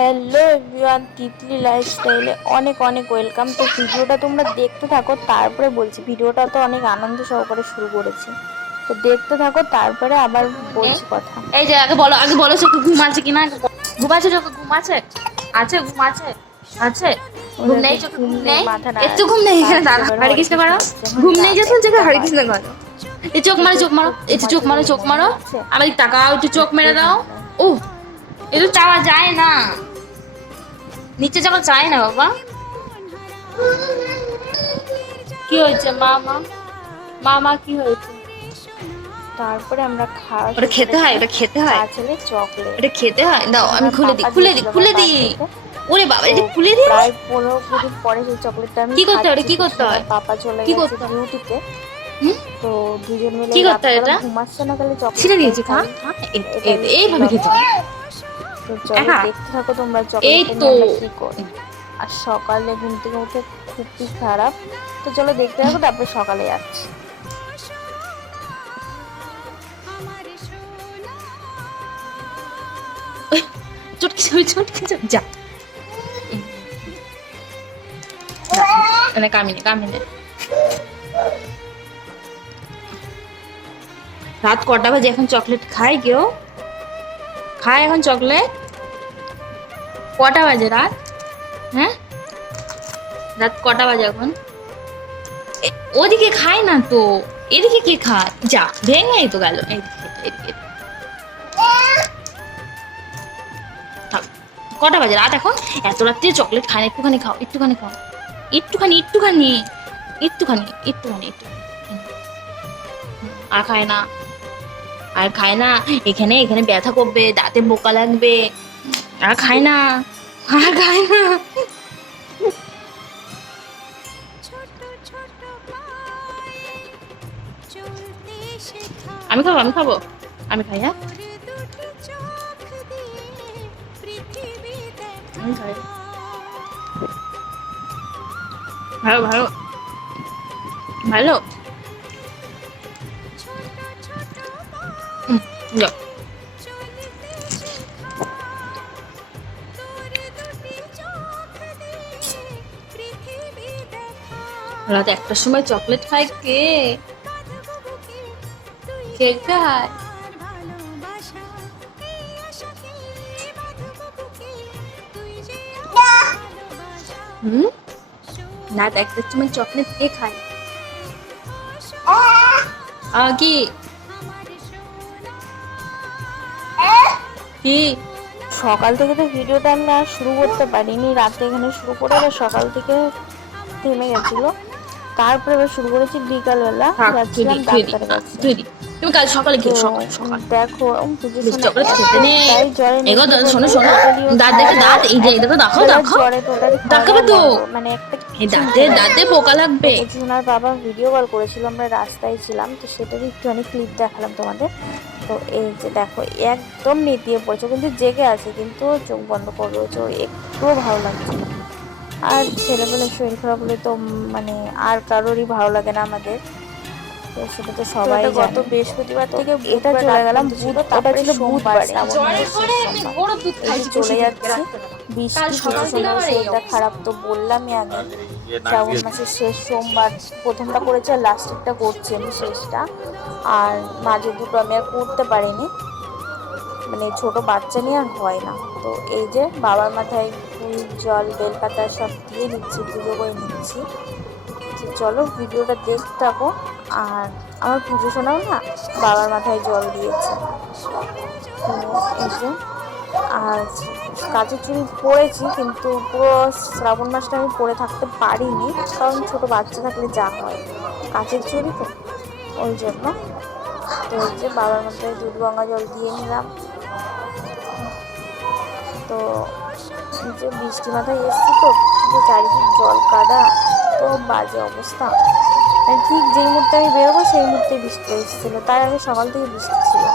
Hello everyone, Titli লাইফস্টাইলে অনেক অনেক ওয়েলকাম। তো ভিডিওটা তোমরা দেখতে থাকো, তারপরে বলছি। ভিডিওটা তো অনেক আনন্দ সহকারে শুরু করেছি, তো দেখতে থাকো, তারপরে আবার বলছি কথা। এই যে আগে বলো চোখে ঘুম আছে কিনা, ঘুম আছে চোখে, ঘুম আছে, আছে ঘুম আছে, আছে ঘুম ওদেরকে নেই চোখে, ঘুম ঘুম নেই, নেই, মাথা একটু নাড়াচ্ছে, ঘুম নেই, এখানে পাঁচ দাঁড়া, ছবার হরে হরে কৃষ্ণ কৃষ্ণ করো। করছে, এখন ঘুম নেই রাত যখন চোখে একটা হরে কৃষ্ণ বাজে। করো। এই চোখ মারো, চোখে চোখ মারো, একটু এই যে চোখ মারো, ঘুমাতে চোখ মনে মারো, হচ্ছে, আমার তাকাও, একটু চোখ একটু মেরে দাও। ঘুম নেই। ও একটু চাওয়া যায় না, নিচে যাওয়া যায় না বাবা। কি হয়েছে মা, মা মা মা কি হয়েছে? তারপরে আমরা খাওয়া ওটা শুরু খেতে হয়, করেছি। ওটা খেতে হয়, 5 ছেলে চকলেট। ওটা খেতে হয়, দাও আমি আমার খুলে দিই, পাপা খুলে দিই, দিয়েছিল আমার খুলে দিই। বার্থডেতে। ওরে বাবা, তো এটা খুলে দিই। প্রায় 15-20 দিন পরে সেই চকলেটটা আমি কি করতে হয়, খাচ্ছি। কি তো করতে সময় হয়, পাপা চলে কি গেছে করতে হয়? ডিউটিতে। হুম, তো দুজন মিলে কি করতে হয় রাত্রেবেলা এটা? ঘুমাচ্ছে না, তাহলে ছিঁড়ে চকলেটটাই দিয়েছি, খা খাই। খা, এটাই ছিল। এইভাবে খেতে হয়। তো চলো একা, দেখতে থাকো তোমরা এই চকলেটটা তো। নিয়ে আমরা কি করি। আর সকালে ঘুম থেকে উঠে খুবই খারাপ। তো চলো দেখতে থাকো, তারপরে সকালে যাচ্ছি। চটকে যাবে, চটকে যাবে, যা। কামিনে, কামিনে। রাত কটা বাজে এখন চকলেট খায় কেউ? খায় এখন চকলেট? কটা বাজে রাত? হ্যাঁ, রাত কটা বাজে এখন? ওদিকে খায় না তো, এদিকে কে খায়? যা, ভেঙেই তো গেল। এদিকে, এদিকে। থাক। কটা বাজে রাত এখন? এত রাত্রে চকলেট খায় না, একটুখানি খাও, একটুখানি খাও, একটুখানি, একটুখানি, একটুখানি, একটুখানি, একটুখানি। আর খায় না, আর খায় না। এখানে এখানে ব্যথা করবে, দাঁতে বোকা লাগবে। আর খায় না, আর খায় না। আমি খাবো, আমি খাবো, আমি খাই। হ্যাঁ, আমি খাই। ভালো, ভালো, ভালো। যাও। রাত 1টার সময় চকলেট খায় কে? কে খায়? হুম, রাত 1টার সময় চকলেট কে খায়? কি কি? সকাল থেকে তো ভিডিওটা আমি আর শুরু করতে পারিনি, রাতে এখানে শুরু করে আবার সকাল থেকে থেমে গেছিলো। তারপরে এবার শুরু করেছি বিকালবেলা, থাক, তুই দি, যাচ্ছিলাম তুই দি, ডাক্তারের কাছে। তুই দি। তুমি কাল সকালে তো খেয়ে, সকাল সকাল দেখো পুজোর বেশি সময় চকলেট খেতে নেই। এতটাই জ্বরে এগো নেতিয়ে শোনো, পড়লো, শোনো, টোটালি ওর দাঁত খাওয়া দেখে, দাঁত, দাওয়া এই যে এক এটা তো দেখাও, বেলার দেখাও। জ্বরে টোটালি খাওয়া দেখাবে দাওয়া তো, বন্ধ, মানে একটা এই কিচ্ছু দাঁতে মুখে দেয়নি। দাঁতে পোকা তো লাগবে। পুজোর বাবা ভিডিও কল করেছিল, আমরা রাস্তায় ছিলাম, তো সেটারই একটুখানি ক্লিপ দেখালাম তোমাদের। তো এই যে দেখো একদম নেতিয়ে পড়েছে, কিন্তু জেগে আছে, কিন্তু চোখ বন্ধ করে রয়েছে, ওর একটুও ভালো লাগছে না। আর ছেলেবেলার শরীর খারাপ হলে তো মানে আর কারোরই ভালো লাগে না আমাদের, তো সেটা তো সবাই জানে। গত বৃহস্পতিবার থেকে এটা চলে গেলাম বুধ, ওটা ছিল বুধবার, শ্রাবণ মাসের শেষ সোমবার। এই যে চলে যাচ্ছি, বৃষ্টি পুজোর সময় শরীরটা খারাপ তো বললামই আগে। শ্রাবণ মাসের শেষ সোমবার প্রথমটা করেছি, আর লাস্টেরটা করছি আমি, শেষটা। আর মাঝে দুটো আমি আর করতে পারিনি, মানে ছোট বাচ্চা নিয়ে আর হয় না। তো এই যে বাবার মাথায় ফুল জল বেলপাতা সব দিয়ে দিচ্ছি, পুজো করে নিচ্ছি। তো চলো ভিডিওটা দেখতে থাকো। আর আমার পুজো শোনাও না বাবার মাথায় জল দিয়েছে। তো এই যে, আর কাচের চুড়ি পরেছি, কিন্তু পুরো শ্রাবণ মাসটা আমি পরে থাকতে পারিনি, কারণ ছোট বাচ্চা থাকলে যা হয়, কাচের চুড়ি তো ওই জন্য। তো এই যে বাবার মাথায় দুধ গঙ্গা জল দিয়ে নিলাম। তো যে বৃষ্টি মাথায় এসছি, তো যে চারিদিক জল কাদা, তো বাজে অবস্থা। ঠিক যেই মুহূর্তে আমি বেরোবো সেই মুহূর্তে বৃষ্টি এসেছিলো, তার আগে সকাল থেকে বৃষ্টি ছিল না।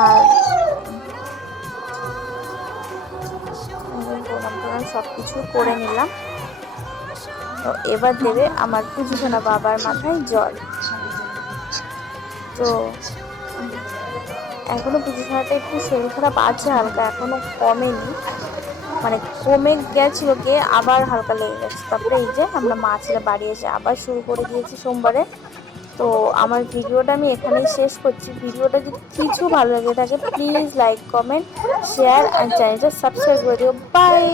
আর প্রণাম প্রণাম সব কিছু করে নিলাম। তো এবার দেবে আমার পুজো শোনা বাবার মাথায় জল। তো এখনো পুজো শোনাটা একটু শরীর খারাপ আছে হালকা, এখনো কমেনি। মানে কমে গেছিল গিয়ে আবার হালকা লেগে গেছে। তারপরে এই যে আমরা মাছের বাড়ি এসে আবার শুরু করে দিয়েছি সোমবারে। তো আমার ভিডিওটা আমি এখানেই শেষ করছি। ভিডিওটা যদি কিছু ভালো লেগে থাকে please like comment share and চ্যানেলটা সাবস্ক্রাইব করে দিও। বাই।